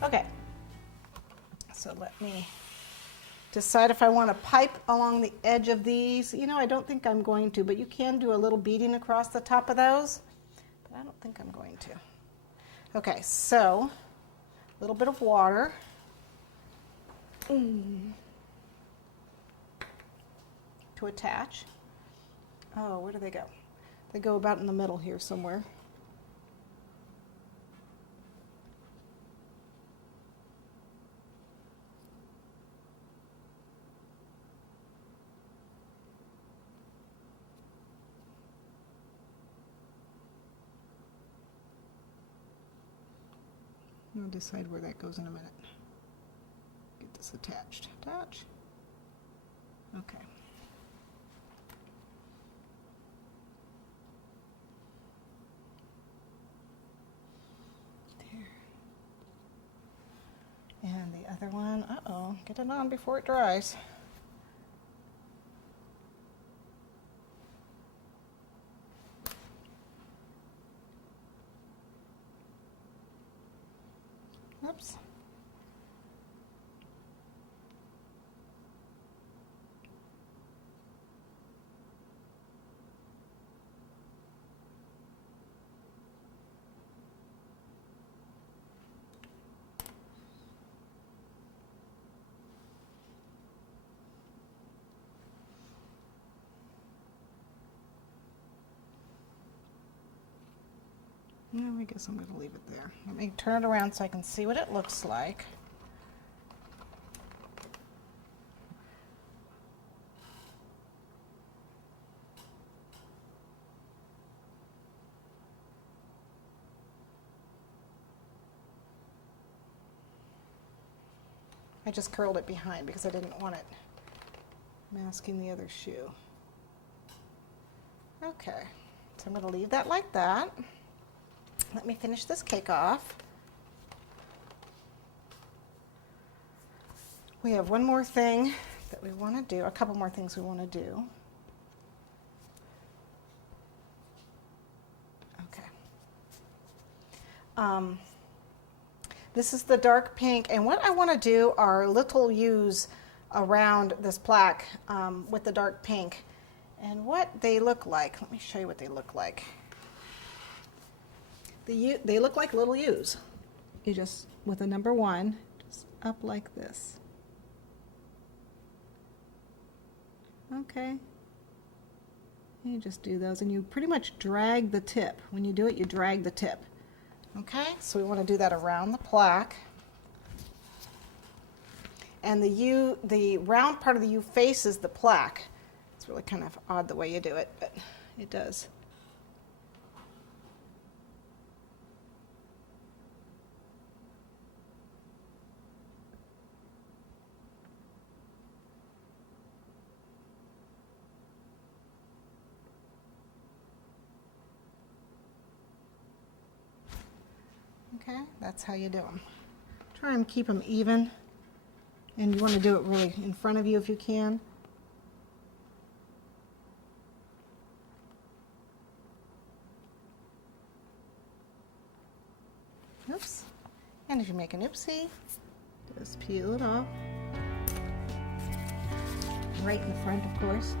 Okay, so let me decide if I want to pipe along the edge of these. You know, I don't think I'm going to, but you can do a little beading across the top of those, but I don't think I'm going to. Okay, so a little bit of water. To attach. Oh, where do they go? They go about in the middle here somewhere. I'll decide where that goes in a minute. Get this attached. Attach. Okay. There. And the other one, uh-oh, get it on before it dries. Oops. I guess I'm going to leave it there. Let me turn it around so I can see what it looks like. I just curled it behind because I didn't want it masking the other shoe. Okay, so I'm going to leave that like that. Let me finish this cake off. We have one more thing that we want to do, a couple more things we want to do. Okay. This is the dark pink, and what I want to do are little U's around this plaque with the dark pink. And what they look like, let me show you what they look like. They look like little U's. You just, with a number 1, just up like this. Okay. You just do those, and you pretty much drag the tip. When you do it, you drag the tip. Okay, so we want to do that around the plaque. And the round part of the U faces the plaque. It's really kind of odd the way you do it, but it does. Okay, that's how you do them. Try and keep them even, and you want to do it really in front of you if you can. Oops. And if you make an oopsie, just peel it off. Right in the front, of course.